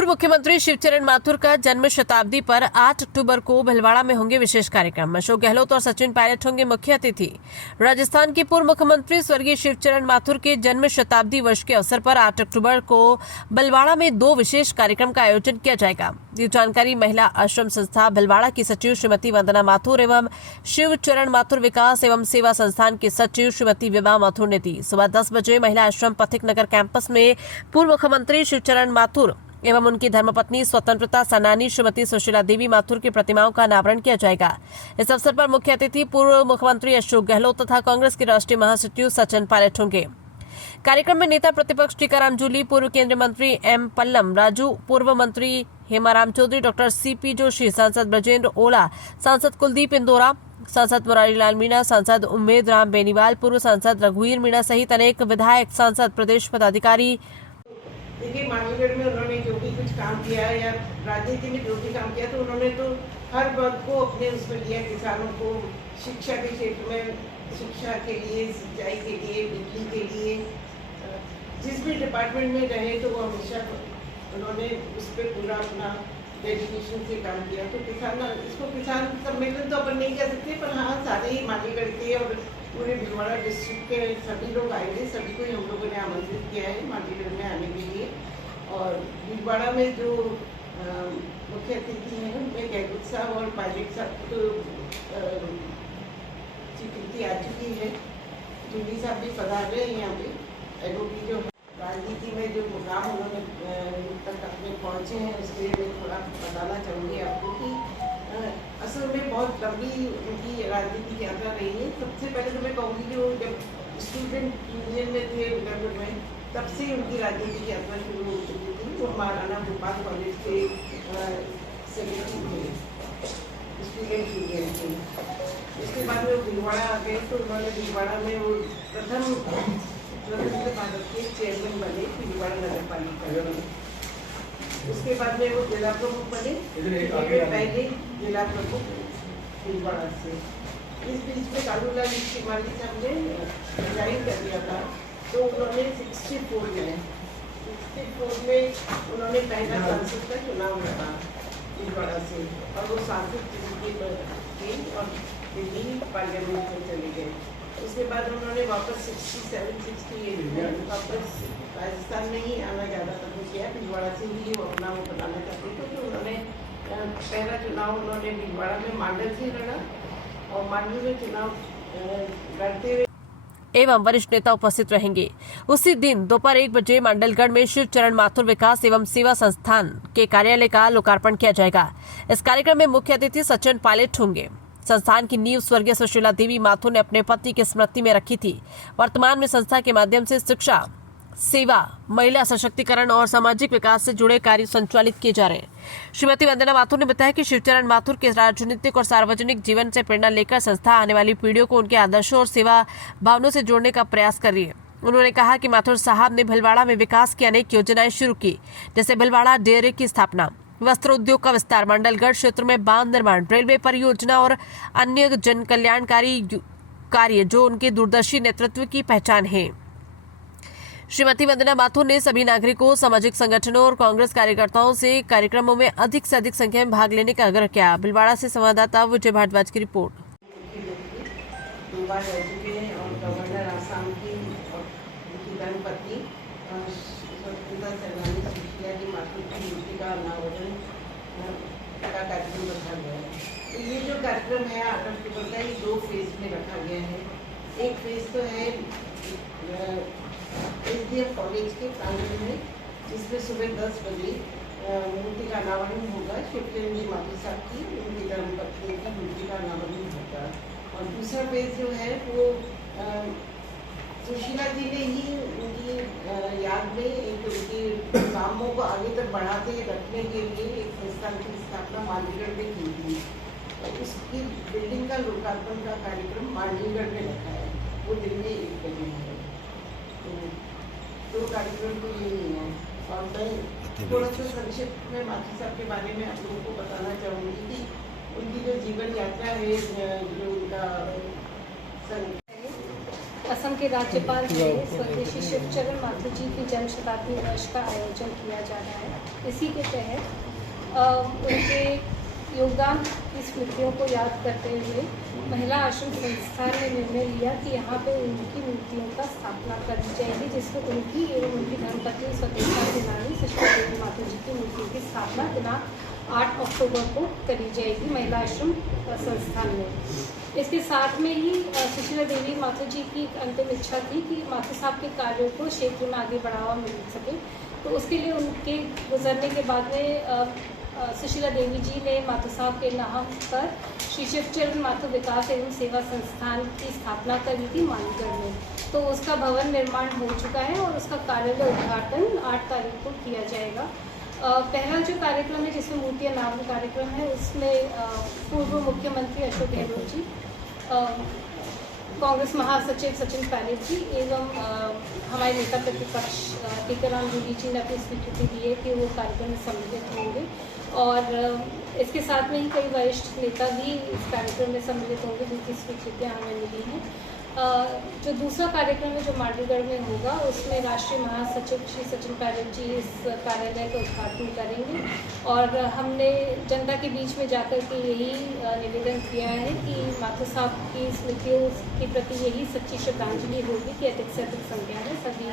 पूर्व मुख्यमंत्री शिवचरण माथुर का जन्म शताब्दी पर 8 अक्टूबर को भीलवाड़ा में होंगे विशेष कार्यक्रम। अशोक गहलोत और सचिन पायलट होंगे मुख्य अतिथि। राजस्थान के पूर्व मुख्यमंत्री स्वर्गीय शिवचरण माथुर के जन्म शताब्दी वर्ष के अवसर पर 8 अक्टूबर को भीलवाड़ा में 2 विशेष कार्यक्रम का आयोजन किया जाएगा। ये जानकारी महिला आश्रम संस्था भीलवाड़ा की सचिव श्रीमती वंदना माथुर एवं शिवचरण माथुर विकास एवं सेवा संस्थान के सचिव श्रीमती विभा माथुर ने दी। सुबह 10 बजे महिला आश्रम पथिक नगर कैंपस में पूर्व मुख्यमंत्री शिवचरण माथुर एवं उनकी धर्मपत्नी स्वतंत्रता सेनानी श्रीमती सुशीला देवी माथुर की प्रतिमाओं का अनावरण किया जाएगा। इस अवसर पर मुख्य अतिथि पूर्व मुख्यमंत्री अशोक गहलोत तथा कांग्रेस के राष्ट्रीय महासचिव सचिन पायलट होंगे। कार्यक्रम में नेता प्रतिपक्ष टीकाराम जूली, पूर्व केंद्रीय मंत्री एम पल्लम राजू, पूर्व मंत्री हेमाराम चौधरी, डॉक्टर सीपी जोशी, सांसद ब्रजेंद्र ओला, सांसद कुलदीप इंदौरा, सांसद मुरारी लाल मीणा, सांसद उम्मेद राम बेनीवाल, पूर्व सांसद रघुवीर मीणा सहित अनेक विधायक, सांसद, प्रदेश पदाधिकारी। देखिए, मांडलगढ़ में उन्होंने जो भी कुछ काम किया है या राजनीति में जो भी काम किया, तो उन्होंने तो हर वर्ग को अपने उसमें लिया। किसानों को शिक्षा के क्षेत्र में, शिक्षा के लिए, सिंचाई के लिए, बिजली के लिए, जिस भी डिपार्टमेंट में रहे तो वो हमेशा उन्होंने उस पर पूरा अपना डेडिकेशन से काम किया। तो किसान सम्मेलन तो अपन नहीं कह सकते, पर हाँ, सारे ही मांडलगढ़ के और पूरे भीलवाड़ा डिस्ट्रिक्ट के सभी लोग आएंगे। सभी को हम लोगों ने आमंत्रित किया है मांडलगढ़ में आने के लिए। और भीलवाड़ा में जो मुख्य अतिथि हैं उनमें गहलोत साहब और पायलट साहब को तो स्वीकृति आ चुकी है। जूली साहब भी पधार रहे हैं यहाँ पे। एडवोकेट जो राजनीति में जो मुकाम उन्होंने तक अपने पहुँचे हैं, उसके लिए मैं थोड़ा बताना चाहूँगी आपको कि असल में बहुत लंबी उनकी राजनीतिक यात्रा रही है। सबसे पहले तो मैं कहूँगी कि वो जब स्टूडेंट यूनियन में थे उदयपुर में, तब से उनकी राजनीतिक यात्रा शुरू हो चुकी थी। वो महाराणा भोपाल कॉलेज के सेक्रेटरी थे, स्टूडेंट यूनियन के। उसके बाद में वो भीलवाड़ा आ गए, तो उन्होंने भीलवाड़ा में वो प्रथम स्वतंत्र भारत के चेयरमैन बने भीलवाड़ा नगर पालिका में। उसके बाद में वो जिला प्रमुख बने, पहले जिला प्रमुख भीलवाड़ा से। इस बीच में कालूलाल शिमाली साहब ने रिजाइन कर दिया था, तो उन्होंने 64 में उन्होंने पहला सांसद का चुनाव लड़ा भीलवाड़ा से, और वो सांसद चुनके गए और दिल्ली पार्लियामेंट में चले गए। उसके बाद उन्होंने वापस 67-68 में वापस राजस्थान में ही आना ज़्यादा पसंद किया। भीलवाड़ा से ही वो अपना वो बनाना चाहते थे, तो उन्होंने पहला चुनाव उन्होंने भीलवाड़ा में मांडल से लड़ा, और मांडल में चुनाव लड़ते हुए एवं वरिष्ठ नेता उपस्थित रहेंगे। उसी दिन दोपहर 1 बजे मंडलगढ़ में शिवचरण माथुर विकास एवं सेवा संस्थान के कार्यालय का लोकार्पण किया जाएगा। इस कार्यक्रम में मुख्य अतिथि सचिन पायलट होंगे। संस्थान की नींव स्वर्गीय सुशीला देवी माथुर ने अपने पति की स्मृति में रखी थी। वर्तमान में संस्था के माध्यम से शिक्षा, सेवा, महिला सशक्तिकरण और सामाजिक विकास से जुड़े कार्य संचालित किए जा रहे हैं। श्रीमती वंदना माथुर ने बताया कि शिवचरण माथुर के राजनीतिक और सार्वजनिक जीवन से प्रेरणा लेकर संस्था आने वाली पीढ़ियों को उनके आदर्शों और सेवा भावनाओं से जोड़ने का प्रयास कर रही है। उन्होंने कहा कि माथुर साहब ने भीलवाड़ा में विकास की अनेक योजनाएं शुरू की, जैसे भीलवाड़ा डेयरी की स्थापना, वस्त्र उद्योग का विस्तार, मंडलगढ़ क्षेत्र में बांध निर्माण, रेलवे परियोजना और अन्य जन कल्याणकारी कार्य जो उनके दूरदर्शी नेतृत्व की पहचान है। श्रीमती वंदना माथुर ने सभी नागरिकों, सामाजिक संगठनों और कांग्रेस कार्यकर्ताओं से कार्यक्रमों में अधिक से अधिक संख्या में भाग लेने का आग्रह किया। भीलवाड़ा से संवाददाता विजय भारद्वाज की रिपोर्ट। दो बार रह चुके हैं और गवर्नर आसाम की और उनकी धर्मपत्नी स्वतंत्रता सेनानी सुशीला जी माथुर की मूर्ति का अनावरण का कार्यक्रम रखा गया है। तो ये जो कार्यक्रम है 8 अक्टूबर का, ये 2 फेज में रखा गया है। एक फेज तो है SDF कॉलेज के प्रांगण में, जिसमें सुबह 10 बजे मूर्ति का अनावरण होगा। शिवचरण जी माथुर साहब की, उनकी धर्मपत्नी की मूर्ति का अनावरण होगा। और दूसरा पेज जो है वो सुशीला जी ने ही उनकी याद में एक उनकी कामों को आगे तक बढ़ाते रखने के लिए एक संस्थान की स्थापना मांडलगढ़ में की थी। और उसकी बिल्डिंग का लोकार्पण का कार्यक्रम मांडलगढ़ में रखा है, वो दिन में 1 बजे है। तो कार्यक्रम तो यही है। और मैं थोड़ा सा संक्षिप्त में माथुर साहब के बारे में आप लोगों को बताना चाहूँगी कि उनकी जो जीवन यात्रा है, जो उनका असम के राज्यपाल रहे स्वर्गीय श्री शिवचरण माथुर जी की जन्म शताब्दी वर्ष का आयोजन किया जा रहा है। इसी के तहत उनके योगदान की स्मृतियों को याद करते हुए महिला आश्रम संस्थान ने निर्णय लिया कि यहाँ पे उनकी मूर्तियों का स्थापना करी जाएगी, जिसमें उनकी एवं उनकी धर्मपत्नी स्वतंत्रता सेनानी सुशीला देवी माथुर जी की मूर्ति की स्थापना दिनांक 8 अक्टूबर को करी जाएगी महिला आश्रम संस्थान में। इसके साथ में ही सुशीला देवी माथुर जी की अंतिम इच्छा थी कि माथुर साहब के कार्यों को क्षेत्र में आगे बढ़ावा मिल सके, तो उसके लिए उनके गुजरने के बाद में सुशीला देवी जी ने माथुर साहब के नाम पर श्री शिवचरण माथुर विकास एवं सेवा संस्थान की स्थापना करी थी मालीगढ़ में। तो उसका भवन निर्माण हो चुका है और उसका कार्यालय उद्घाटन 8 तारीख को किया जाएगा। पहला जो कार्यक्रम है जिसमें मूर्ति अनावरण कार्यक्रम है, उसमें पूर्व मुख्यमंत्री अशोक गहलोत जी, कांग्रेस महासचिव सचिन पायलट जी एवं हमारे नेता प्रतिपक्ष टीकाराम जूली जी ने अपनी स्वीकृति दी है कि वो कार्यक्रम में सम्मिलित होंगे और इसके साथ में ही कई वरिष्ठ नेता भी इस कार्यक्रम में सम्मिलित होंगे जिनकी स्वीकृतियाँ हमें मिली हैं। जो दूसरा कार्यक्रम है जो मांडीगढ़ में होगा, उसमें राष्ट्रीय महासचिव श्री सचिन पायलट जी इस कार्यालय का उद्घाटन करेंगे और हमने जनता के बीच में जाकर के यही निवेदन किया है कि माथुर साहब की स्मृतियों के प्रति यही सच्ची श्रद्धांजलि होगी कि अधिक से अधिक संख्या में सभी